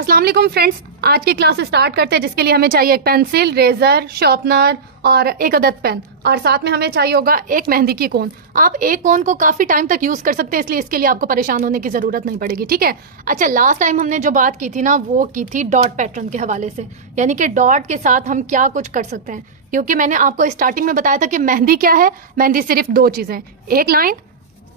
अस्सलाम वालेकुम फ्रेंड्स, आज की क्लास स्टार्ट करते हैं जिसके लिए हमें चाहिए एक पेंसिल, रेजर, शार्पनर और एक अदद पेन और साथ में हमें चाहिए होगा एक मेहंदी की कोन। आप एक कोन को काफ़ी टाइम तक यूज़ कर सकते हैं, इसलिए इसके लिए आपको परेशान होने की ज़रूरत नहीं पड़ेगी। ठीक है। अच्छा, लास्ट टाइम हमने जो बात की थी ना, वो की थी डॉट पैटर्न के हवाले से, यानी कि डॉट के साथ हम क्या कुछ कर सकते हैं। क्योंकि मैंने आपको स्टार्टिंग में बताया था कि मेहंदी क्या है। मेहंदी सिर्फ दो चीज़ें, एक लाइन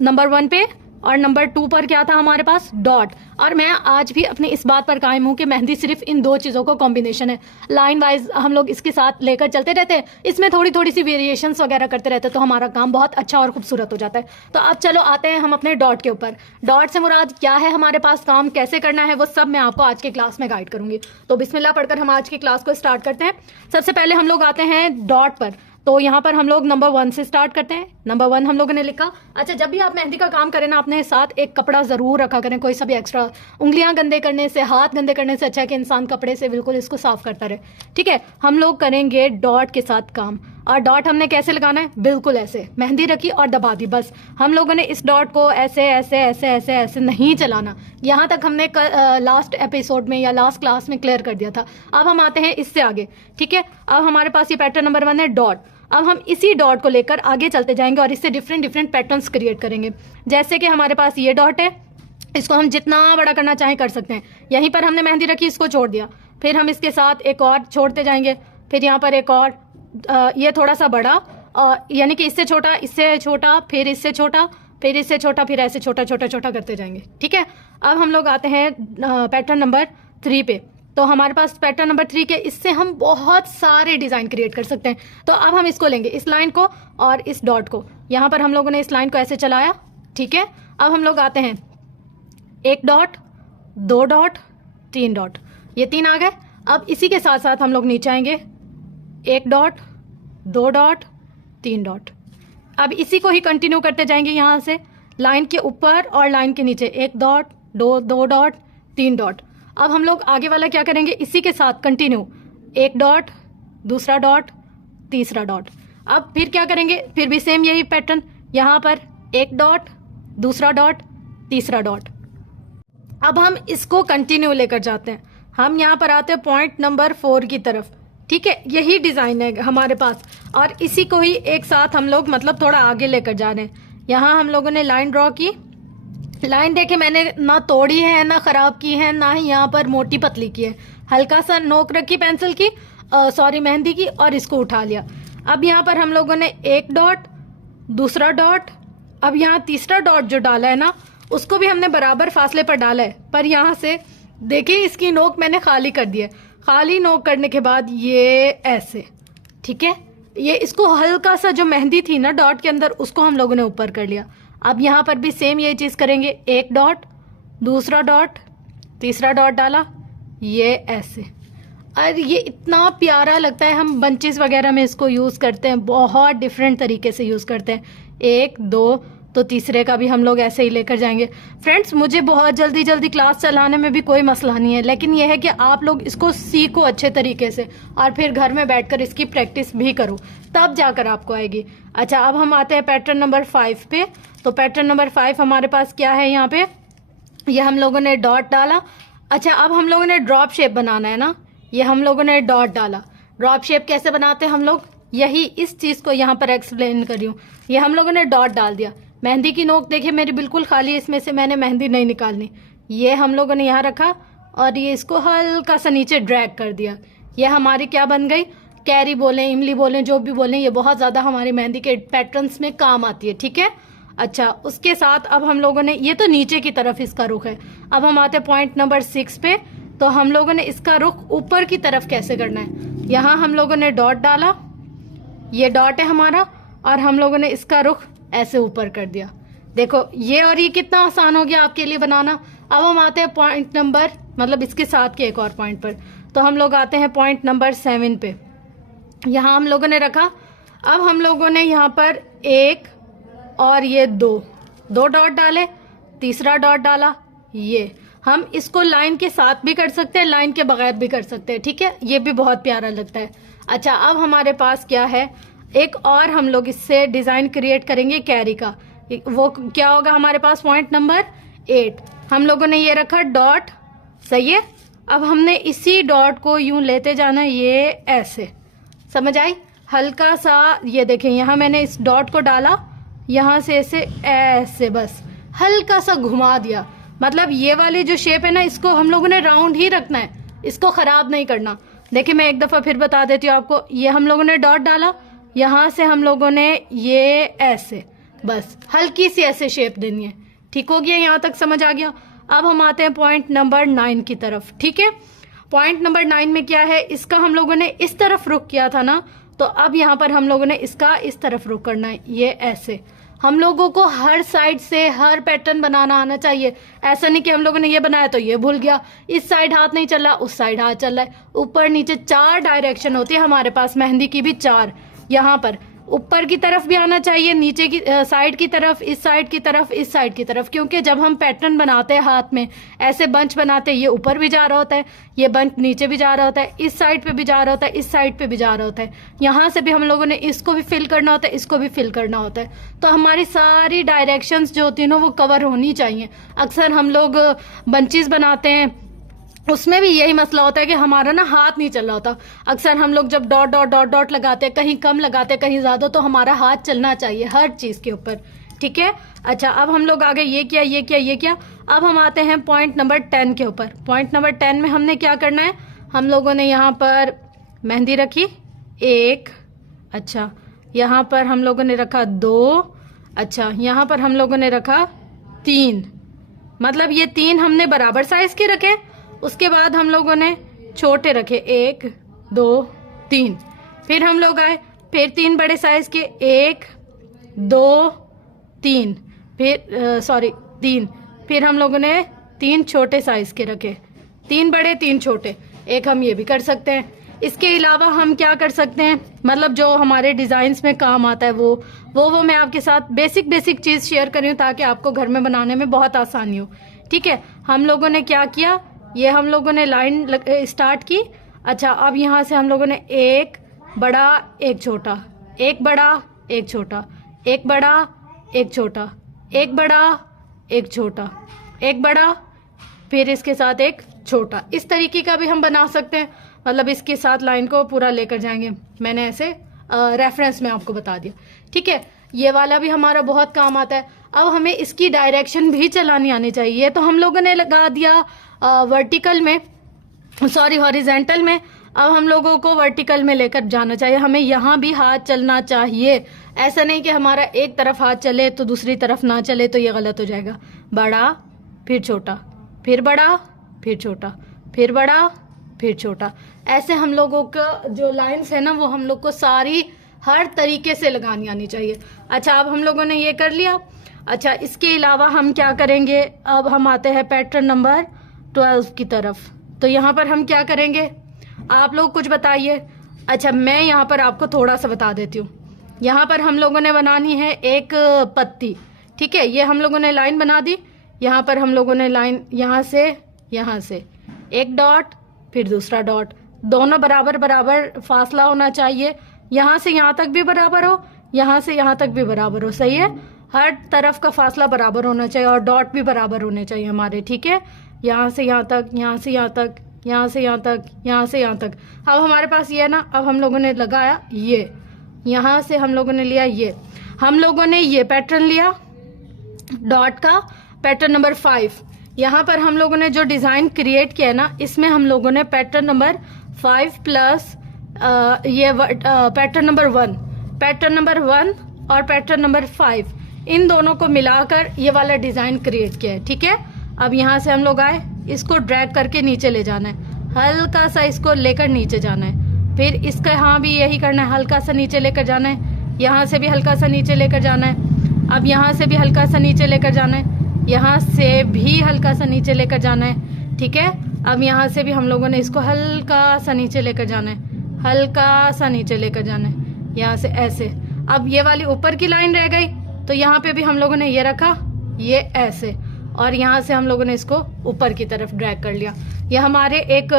नंबर 1 पे और नंबर 2 पर क्या था हमारे पास, डॉट। और मैं आज भी अपनी इस बात पर कायम हूँ कि मेहंदी सिर्फ इन दो चीज़ों का कॉम्बिनेशन है। लाइन वाइज हम लोग इसके साथ लेकर चलते रहते हैं, इसमें थोड़ी थोड़ी सी वेरिएशंस वगैरह करते रहते हैं, तो हमारा काम बहुत अच्छा और खूबसूरत हो जाता है। तो अब चलो आते हैं हम अपने डॉट के ऊपर। डॉट से मुराद क्या है, हमारे पास काम कैसे करना है, वो सब मैं आपको आज के क्लास में गाइड करूंगी। तो बिस्मिल्लाह पढ़कर हम आज की क्लास को स्टार्ट करते हैं। सबसे पहले हम लोग आते हैं डॉट पर। तो यहाँ पर हम लोग नंबर 1 से स्टार्ट करते हैं। नंबर 1 हम लोगों ने लिखा। अच्छा, जब भी आप मेहंदी का काम करें ना, अपने साथ एक कपड़ा ज़रूर रखा करें, कोई सा भी एक्स्ट्रा। उंगलियां गंदे करने से, हाथ गंदे करने से अच्छा है कि इंसान कपड़े से बिल्कुल इसको साफ करता रहे। ठीक है। हम लोग करेंगे डॉट के साथ काम। और डॉट हमने कैसे लगाना है, बिल्कुल ऐसे मेहंदी रखी और दबा दी, बस। हम लोगों ने इस डॉट को ऐसे ऐसे ऐसे ऐसे ऐसे नहीं चलाना। यहाँ तक हमने लास्ट एपिसोड में या लास्ट क्लास में क्लियर कर दिया था। अब हम आते हैं इससे आगे। ठीक है। अब हमारे पास ये पैटर्न नंबर 1 है, डॉट। अब हम इसी डॉट को लेकर आगे चलते जाएंगे और इससे डिफरेंट डिफरेंट पैटर्न्स क्रिएट करेंगे। जैसे कि हमारे पास ये डॉट है, इसको हम जितना बड़ा करना चाहें कर सकते हैं। यहीं पर हमने मेहंदी रखी, इसको छोड़ दिया, फिर हम इसके साथ एक और छोड़ते जाएंगे, फिर यहाँ पर एक और, ये थोड़ा सा बड़ा, यानी कि इससे छोटा, इससे छोटा, फिर इससे छोटा, फिर इससे छोटा, फिर ऐसे छोटा छोटा छोटा करते जाएंगे। ठीक है। अब हम लोग आते हैं पैटर्न नंबर 3 पे। तो हमारे पास पैटर्न नंबर 3 के, इससे हम बहुत सारे डिजाइन क्रिएट कर सकते हैं। तो अब हम इसको लेंगे, इस लाइन को और इस डॉट को। यहाँ पर हम लोगों ने इस लाइन को ऐसे चलाया। ठीक है। अब हम लोग आते हैं, एक डॉट, 2 डॉट, 3 डॉट, ये 3 आ गए। अब इसी के साथ साथ हम लोग नीचे आएंगे, 1 डॉट, 2 डॉट, 3 डॉट। अब इसी को ही कंटिन्यू करते जाएंगे, यहाँ से लाइन के ऊपर और लाइन के नीचे, 1 डॉट, 2 डॉट, 3 डॉट। अब हम लोग आगे वाला क्या करेंगे, इसी के साथ कंटिन्यू, 1 डॉट, दूसरा डॉट, तीसरा डॉट। अब फिर क्या करेंगे, फिर भी सेम यही पैटर्न, यहाँ पर 1 डॉट, दूसरा डॉट, तीसरा डॉट। अब हम इसको कंटिन्यू लेकर जाते हैं। हम यहाँ पर आते हैं पॉइंट नंबर 4 की तरफ। ठीक है। यही डिजाइन है हमारे पास और इसी को ही एक साथ हम लोग मतलब थोड़ा आगे लेकर जा रहे हैं। यहाँ हम लोगों ने लाइन ड्रॉ की। लाइन देखे मैंने ना तोड़ी है, ना खराब की है, ना ही यहाँ पर मोटी पतली की है। हल्का सा नोक रखी पेंसिल की, सॉरी मेहंदी की, और इसको उठा लिया। अब यहाँ पर हम लोगों ने 1 डॉट, दूसरा डॉट, अब यहाँ तीसरा डॉट जो डाला है ना, उसको भी हमने बराबर फासले पर डाला है। पर यहाँ से देखिए, इसकी नोक मैंने खाली कर दी है। खाली नोक करने के बाद ये ऐसे, ठीक है, ये इसको हल्का सा जो मेहंदी थी ना डॉट के अंदर, उसको हम लोगों ने ऊपर कर लिया। अब यहाँ पर भी सेम ये चीज़ करेंगे, 1 डॉट, दूसरा डॉट, तीसरा डॉट डाला, ये ऐसे। और ये इतना प्यारा लगता है, हम बंचेस वगैरह में इसको यूज़ करते हैं, बहुत डिफरेंट तरीके से यूज़ करते हैं। 1 2, तो तीसरे का भी हम लोग ऐसे ही लेकर जाएंगे। फ्रेंड्स, मुझे बहुत जल्दी जल्दी क्लास चलाने में भी कोई मसला नहीं है, लेकिन यह है कि आप लोग इसको सीखो अच्छे तरीके से और फिर घर में बैठकर इसकी प्रैक्टिस भी करो, तब जाकर आपको आएगी। अच्छा, अब हम आते हैं पैटर्न नंबर 5 पे। तो पैटर्न नंबर 5 हमारे पास क्या है, यहाँ पे ये हम लोगों ने डॉट डाला। अच्छा, अब हम लोगों ने ड्रॉप शेप बनाना है ना, ये हम लोगों ने डॉट डाला। ड्रॉप शेप कैसे बनाते हैं हम लोग, यही इस चीज़ को यहाँ पर एक्सप्लेन कर रही हूँ। ये हम लोगों ने डॉट डाल दिया। मेहंदी की नोक देखिए मेरी बिल्कुल खाली, इसमें से मैंने मेहंदी नहीं निकालनी। ये हम लोगों ने यहाँ रखा और ये इसको हल्का सा नीचे ड्रैग कर दिया। ये हमारी क्या बन गई, कैरी बोलें, इमली बोलें, जो भी बोलें, ये बहुत ज़्यादा हमारी मेहंदी के पैटर्न्स में काम आती है। ठीक है। अच्छा, उसके साथ अब हम लोगों ने, ये तो नीचे की तरफ इसका रुख है। अब हम आते हैं पॉइंट नंबर 6 पे। तो हम लोगों ने इसका रुख ऊपर की तरफ कैसे करना है, यहाँ हम लोगों ने डॉट डाला, ये डॉट है हमारा, और हम लोगों ने इसका रुख ऐसे ऊपर कर दिया। देखो ये, और ये कितना आसान हो गया आपके लिए बनाना। अब हम आते हैं पॉइंट नंबर, मतलब इसके साथ के एक और पॉइंट पर। तो हम लोग आते हैं पॉइंट नंबर 7 पे। यहाँ हम लोगों ने रखा। अब हम लोगों ने यहाँ पर 1 और ये 2 डॉट डाले, तीसरा डॉट डाला। ये हम इसको लाइन के साथ भी कर सकते हैं, लाइन के बगैर भी कर सकते हैं। ठीक है। ये भी बहुत प्यारा लगता है। अच्छा, अब हमारे पास क्या है, एक और हम लोग इससे डिजाइन क्रिएट करेंगे कैरी का। वो क्या होगा हमारे पास, पॉइंट नंबर 8। हम लोगों ने ये रखा डॉट, सही है। अब हमने इसी डॉट को यूं लेते जाना है, ये ऐसे, समझ आई? हल्का सा ये देखें, यहाँ मैंने इस डॉट को डाला, यहाँ से ऐसे ऐसे बस हल्का सा घुमा दिया। मतलब ये वाली जो शेप है ना, इसको हम लोगों ने राउंड ही रखना है, इसको खराब नहीं करना। देखिए मैं एक दफा फिर बता देती हूँ आपको। ये हम लोगों ने डॉट डाला, यहाँ से हम लोगों ने ये ऐसे बस हल्की सी ऐसे शेप देनी है। ठीक हो गया? यहाँ तक समझ आ गया? अब हम आते हैं पॉइंट नंबर 9 की तरफ। ठीक है, पॉइंट नंबर 9 में क्या है, इसका हम लोगों ने इस तरफ रुख किया था ना, तो अब यहाँ पर हम लोगों ने इसका इस तरफ रुख करना है, ये ऐसे। हम लोगों को हर साइड से हर पैटर्न बनाना आना चाहिए। ऐसा नहीं कि हम लोगों ने ये बनाया तो ये भूल गया, इस साइड हाथ नहीं चल रहा, उस साइड हाथ चल रहा है। ऊपर नीचे 4 डायरेक्शन होती है हमारे पास, मेहंदी की भी 4। यहाँ पर ऊपर की तरफ भी आना चाहिए, नीचे की साइड की तरफ, इस साइड की तरफ, इस साइड की तरफ। क्योंकि जब हम पैटर्न बनाते हैं हाथ में ऐसे बंच बनाते हैं, ये ऊपर भी जा रहा होता है, ये बंच नीचे भी जा रहा होता है, इस साइड पे भी जा रहा होता है, इस साइड पे भी जा रहा होता है। यहाँ से भी हम लोगों ने इसको भी फिल करना होता है, इसको भी फिल करना होता है। तो हमारी सारी डायरेक्शंस जो होती है ना वो कवर होनी चाहिए। अक्सर हम लोग बंचेस बनाते हैं, उसमें भी यही मसला होता है कि हमारा ना हाथ नहीं चल रहा होता। अक्सर हम लोग जब डॉट डॉट डॉट डॉट लगाते हैं, कहीं कम लगाते हैं कहीं ज्यादा, तो हमारा हाथ चलना चाहिए हर चीज के ऊपर। ठीक है, अच्छा अब हम लोग आगे ये किया, ये किया, ये किया। अब हम आते हैं पॉइंट नंबर 10 के ऊपर। पॉइंट नंबर 10 में हमने क्या करना है, हम लोगों ने यहाँ पर मेहंदी रखी 1, अच्छा यहाँ पर हम लोगों ने रखा 2, अच्छा यहाँ पर हम लोगों ने रखा 3। मतलब ये 3 हमने बराबर साइज के रखे। उसके बाद हम लोगों ने छोटे रखे 1, 2, 3। फिर हम लोग आए, फिर 3 बड़े साइज के 1, 2, 3, फिर 3। फिर हम लोगों ने 3 छोटे साइज के रखे, 3 बड़े 3 छोटे। एक हम ये भी कर सकते हैं। इसके अलावा हम क्या कर सकते हैं, मतलब जो हमारे डिजाइन्स में काम आता है वो मैं आपके साथ बेसिक चीज शेयर कर रही हूँ ताकि आपको घर में बनाने में बहुत आसानी हो। ठीक है, हम लोगों ने क्या किया, ये हम लोगों ने लाइन स्टार्ट की। अच्छा अब यहाँ से हम लोगों ने 1 बड़ा 1 छोटा, 1 बड़ा 1 छोटा, 1 बड़ा 1 छोटा, 1 बड़ा 1 छोटा, 1 बड़ा, फिर इसके साथ 1 छोटा। इस तरीके का भी हम बना सकते हैं, मतलब इसके साथ लाइन को पूरा लेकर जाएंगे। मैंने ऐसे रेफरेंस में आपको बता दिया। ठीक है, ये वाला भी हमारा बहुत काम आता है। अब हमें इसकी डायरेक्शन भी चलानी आनी चाहिए। तो हम लोगों ने लगा दिया वर्टिकल में, सॉरी हॉरिजेंटल में। अब हम लोगों को वर्टिकल में लेकर जाना चाहिए। हमें यहाँ भी हाथ चलना चाहिए। ऐसा नहीं कि हमारा एक तरफ हाथ चले तो दूसरी तरफ ना चले, तो ये गलत हो जाएगा। बड़ा फिर छोटा, फिर बड़ा फिर छोटा, फिर बड़ा फिर छोटा। ऐसे हम लोगों का जो लाइंस है ना वो हम लोग को सारी हर तरीके से लगानी आनी चाहिए। अच्छा अब हम लोगों ने ये कर लिया। अच्छा इसके अलावा हम क्या करेंगे, अब हम आते हैं पैटर्न नंबर 12 की तरफ। तो यहाँ पर हम क्या करेंगे, आप लोग कुछ बताइए। अच्छा मैं यहाँ पर आपको थोड़ा सा बता देती हूँ। यहाँ पर हम लोगों ने बनानी है एक पत्ती। ठीक है, ये हम लोगों ने लाइन बना दी। यहाँ पर हम लोगों ने लाइन यहाँ से एक डॉट फिर दूसरा डॉट, दोनों बराबर बराबर फासला होना चाहिए। यहाँ से यहाँ तक भी बराबर हो, यहाँ से यहाँ तक भी बराबर हो। सही है, हर तरफ का फासला बराबर होना चाहिए और डॉट भी बराबर होने चाहिए हमारे। ठीक है, यहाँ से यहाँ तक, यहाँ से यहाँ तक, यहाँ से यहाँ तक, यहाँ से यहाँ तक। अब हमारे पास ये है ना, अब हम लोगों ने लगाया ये, यहाँ से हम लोगों ने लिया ये, हम लोगों ने ये पैटर्न लिया डॉट का, पैटर्न नंबर 5। यहाँ पर हम लोगों ने जो डिजाइन क्रिएट किया है ना, इसमें हम लोगों ने पैटर्न नंबर 5 प्लस ये पैटर्न नंबर 1, पैटर्न नंबर 1 और पैटर्न नंबर 5, इन दोनों को मिलाकर ये वाला डिजाइन क्रिएट किया है। ठीक है, अब यहाँ से हम लोग आए, इसको ड्रैग करके नीचे ले जाना है, हल्का सा इसको लेकर नीचे जाना है। फिर इसका यहाँ भी यही करना है, हल्का सा नीचे लेकर जाना है, यहाँ से भी हल्का सा नीचे लेकर जाना है। अब यहाँ से भी हल्का सा नीचे लेकर जाना है, यहाँ से भी हल्का सा नीचे लेकर जाना है। ठीक है, अब यहाँ से भी हम लोगों ने इसको हल्का सा नीचे लेकर जाना है, हल्का सा नीचे लेकर जाना है, यहाँ से ऐसे। अब ये वाली ऊपर की लाइन रह गई, तो यहाँ पे भी हम लोगों ने ये रखा, ये ऐसे, और यहाँ से हम लोगों ने इसको ऊपर की तरफ ड्रैग कर लिया। ये हमारे एक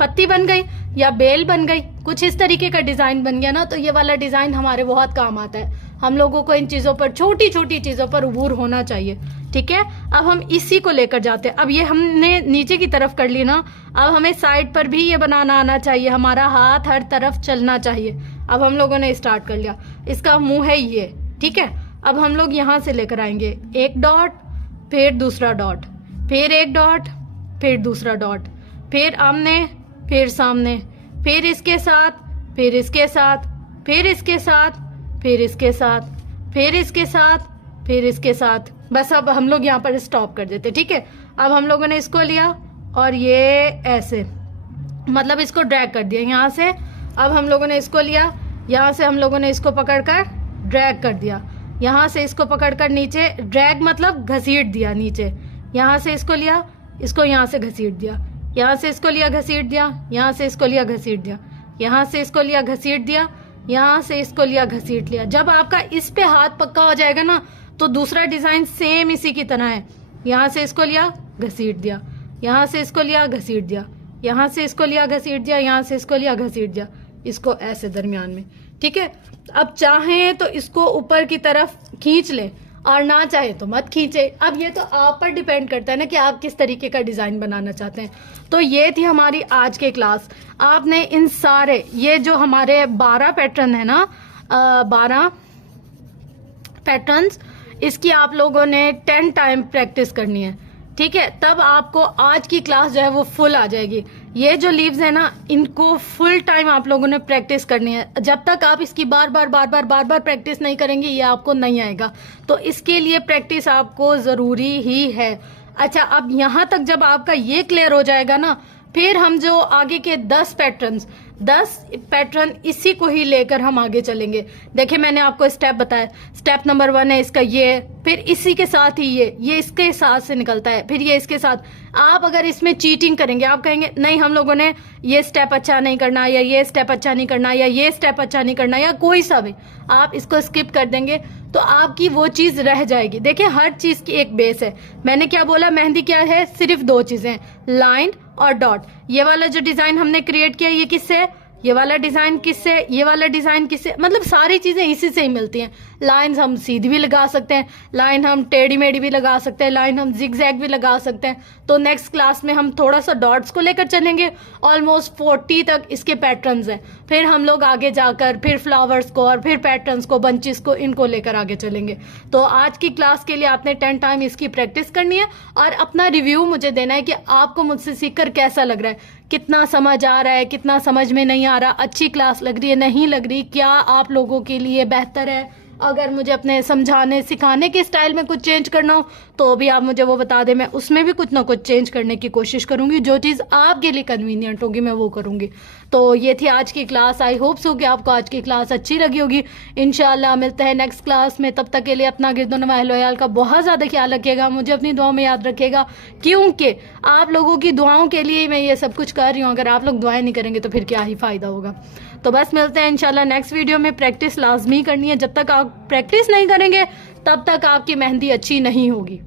पत्ती बन गई या बेल बन गई, कुछ इस तरीके का डिजाइन बन गया ना। तो ये वाला डिजाइन हमारे बहुत काम आता है। हम लोगों को इन चीजों पर, छोटी छोटी चीजों पर उबूर होना चाहिए। ठीक है। अब हम इसी को लेकर जाते हैं। अब ये हमने नीचे की तरफ कर ली ना, अब हमें साइड पर भी ये बनाना आना चाहिए, हमारा हाथ हर तरफ चलना चाहिए। अब हम लोगों ने स्टार्ट कर लिया, इसका मुंह है ये, ठीक है। अब हम लोग यहाँ से लेकर आएंगे एक डॉट, फिर दूसरा डॉट, फिर एक डॉट, फिर दूसरा डॉट, फिर आमने, फिर सामने, फिर इसके साथ, फिर इसके साथ, फिर इसके साथ, फिर इसके साथ, फिर इसके साथ, फिर इसके साथ। बस अब हम लोग यहाँ पर स्टॉप कर देते, ठीक है। अब हम लोगों ने इसको लिया और ये ऐसे, मतलब इसको ड्रैग कर दिया यहाँ से। अब हम लोगों ने इसको लिया, यहाँ से हम लोगों ने इसको पकड़कर ड्रैग कर दिया, यहाँ से इसको पकड़कर नीचे, ड्रैग मतलब घसीट दिया नीचे। यहाँ से इसको लिया, इसको यहाँ से घसीट दिया, यहाँ से इसको लिया घसीट दिया, यहाँ से इसको लिया घसीट दिया, यहाँ से इसको लिया घसीट दिया, यहाँ से इसको लिया घसीट लिया। जब आपका इस पे हाथ पक्का हो जाएगा ना, तो दूसरा डिजाइन सेम इसी की तरह है। यहाँ से इसको लिया घसीट दिया, यहाँ से इसको लिया घसीट दिया, यहाँ से इसको लिया घसीट दिया, यहाँ से इसको लिया घसीट दिया, इसको ऐसे दरमियान में, ठीक है। अब चाहें तो इसको ऊपर की तरफ खींच ले और ना चाहे तो मत खींचे। अब ये तो आप पर डिपेंड करता है ना कि आप किस तरीके का डिजाइन बनाना चाहते हैं। तो ये थी हमारी आज की क्लास। आपने इन सारे, ये जो हमारे 12 पैटर्न है ना, 12 पैटर्न्स, इसकी आप लोगों ने 10 टाइम प्रैक्टिस करनी है, ठीक है। तब आपको आज की क्लास जो है वो फुल आ जाएगी। ये जो लीव्स है ना, इनको फुल टाइम आप लोगों ने प्रैक्टिस करनी है। जब तक आप इसकी बार बार प्रैक्टिस नहीं करेंगे, ये आपको नहीं आएगा। तो इसके लिए प्रैक्टिस आपको जरूरी ही है। अच्छा, अब यहाँ तक जब आपका ये क्लियर हो जाएगा ना, फिर हम जो आगे के 10 पैटर्न इसी को ही लेकर हम आगे चलेंगे। देखिए मैंने आपको स्टेप बताया। स्टेप नंबर 1 है इसका ये, फिर इसी के साथ ही ये इसके साथ से निकलता है, फिर ये इसके साथ। आप अगर इसमें चीटिंग करेंगे, आप कहेंगे नहीं हम लोगों ने ये स्टेप अच्छा नहीं करना, या ये स्टेप अच्छा नहीं करना, या ये स्टेप अच्छा नहीं करना, या कोई सा भी आप इसको स्किप कर देंगे, तो आपकी वो चीज रह जाएगी। देखिए हर चीज की एक बेस है। मैंने क्या बोला, मेहंदी क्या है, सिर्फ 2 चीजें, लाइन और डॉट। ये वाला जो डिजाइन हमने क्रिएट किया, ये किससे, ये वाला डिजाइन किससे, ये वाला डिजाइन किससे, मतलब सारी चीजें इसी से ही मिलती हैं। लाइंस हम सीधी भी लगा सकते हैं, लाइन हम टेढ़ी मेढ़ी भी लगा सकते हैं, लाइन हम जिगजैग भी लगा सकते हैं। तो नेक्स्ट क्लास में हम थोड़ा सा डॉट्स को लेकर चलेंगे। ऑलमोस्ट 40 तक इसके पैटर्न्स हैं। फिर हम लोग आगे जाकर फिर फ्लावर्स को और फिर पैटर्न्स को, बंचेस को, इनको लेकर आगे चलेंगे। तो आज की क्लास के लिए आपने 10 टाइम इसकी प्रैक्टिस करनी है और अपना रिव्यू मुझे देना है कि आपको मुझसे सीखकर कैसा लग रहा है, कितना समझ आ रहा है, कितना समझ में नहीं आ रहा, अच्छी क्लास लग रही है, नहीं लग रही, क्या आप लोगों के लिए बेहतर है। अगर मुझे अपने समझाने सिखाने के स्टाइल में कुछ चेंज करना हो तो भी आप मुझे वो बता दें, मैं उसमें भी कुछ ना कुछ चेंज करने की कोशिश करूंगी। जो चीज़ आपके लिए कन्वीनियंट होगी मैं वो करूंगी। तो ये थी आज की क्लास। आई होप सो कि आपको आज की क्लास अच्छी लगी होगी। इंशाल्लाह मिलते हैं नेक्स्ट क्लास में। तब तक के लिए अपना गिरदोनवा अहल का बहुत ज़्यादा ख्याल रखिएगा, मुझे अपनी दुआओं में याद रखिएगा, क्योंकि आप लोगों की दुआओं के लिए मैं ये सब कुछ कर रही हूँ। अगर आप लोग दुआएं नहीं करेंगे तो फिर क्या ही फ़ायदा होगा। तो बस मिलते हैं इंशाल्लाह नेक्स्ट वीडियो में। प्रैक्टिस लाजमी करनी है, जब तक आप प्रैक्टिस नहीं करेंगे तब तक आपकी मेहंदी अच्छी नहीं होगी।